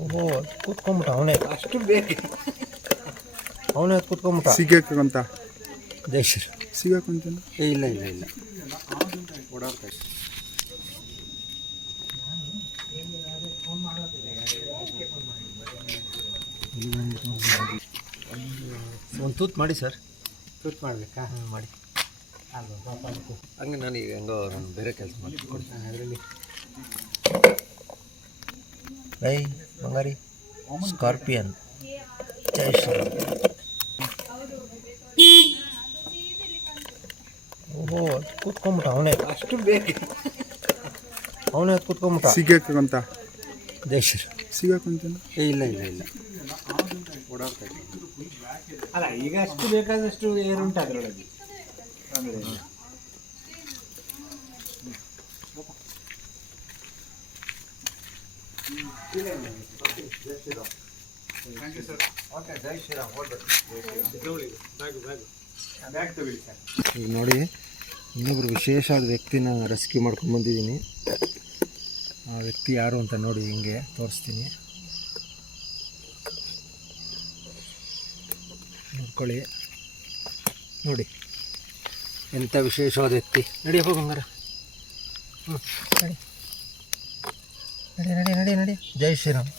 ಓಹೋ ಕೂತ್ಕೊಂಬಿಟ್ಟ ಅವನೇ. ಅಷ್ಟು ಬೇಕು? ಅವನೇ ಕೂತ್ಕೊಂಬಿಟ್ಟ ಸಿಗಕ್ಕಂತ ಜೈ ಶ್ರೀ ಸಿಗಾಕಂತಾನೆ ಏ ಇಲ್ಲ ಇಲ್ಲ ಇಲ್ಲ. ಓಡಾಡ್ತಾ. ಒಂದು ತೂತ್ ಮಾಡಿ ಸರ್. ತೂತ್ ಮಾಡಬೇಕಾ? ಹಾಂ ಮಾಡಿ. ಹಂಗೆ ನಾನೀಗ ಹೆಂಗೋ ನಾನು ಬೇರೆ ಕೆಲಸ ಮಾಡ್ತೀನಿ. ಅದರಲ್ಲಿ. ರೈ ಬಂಗಾರಿ ಸ್ಕಾರ್ಪಿಯನ್ ಜೈ ಶ್ರೀರಾಮ್ ಓಹೋ ಕೂತ್ಕೊಂಬಿಟ್ಟ ಅವನೇ ಅಷ್ಟು ಬೇಕು ಅವನೇ ಕೂತ್ಕೊಂಬಿಟ್ಟ ಸಿಗಾಕಂತ ಜೈ ಶ್ರೀ ಸಿಗಾಕಂತಾನೆ ಏ ಇಲ್ಲ ಇಲ್ಲ ಇಲ್ಲ. ಅಲ್ಲ ಈಗ ಅಷ್ಟು ಬೇಕಾದಷ್ಟು ಏರುಂಟು ಅದರೊಳಗೆ? ತೊಂದ್ರೆ ಇಲ್ಲ. ಈಗ ನೋಡಿ, ಇನ್ನೊಬ್ರು ವಿಶೇಷವಾದ ವ್ಯಕ್ತಿನ ರೆಸ್ಕ್ಯೂ ಮಾಡ್ಕೊಂಡು ಬಂದಿದ್ದೀನಿ. ಆ ವ್ಯಕ್ತಿ ಯಾರು ಅಂತ ನೋಡಿ ಹಿಂಗೆ ತೋರಿಸ್ತೀನಿ. ನೋಡ್ಕೊಳ್ಳಿ. ನೋಡಿ ಎಂಥ ವಿಶೇಷವಾದ ವ್ಯಕ್ತಿ. ನಡಿಯಪ್ಪ ಬಂಗಾರ ಹ್ಞೂ ನಡಿ. ನಡಿ ನಡಿ ನಡಿ ನಡಿ ಜೈ ಶ್ರೀರಾಮ್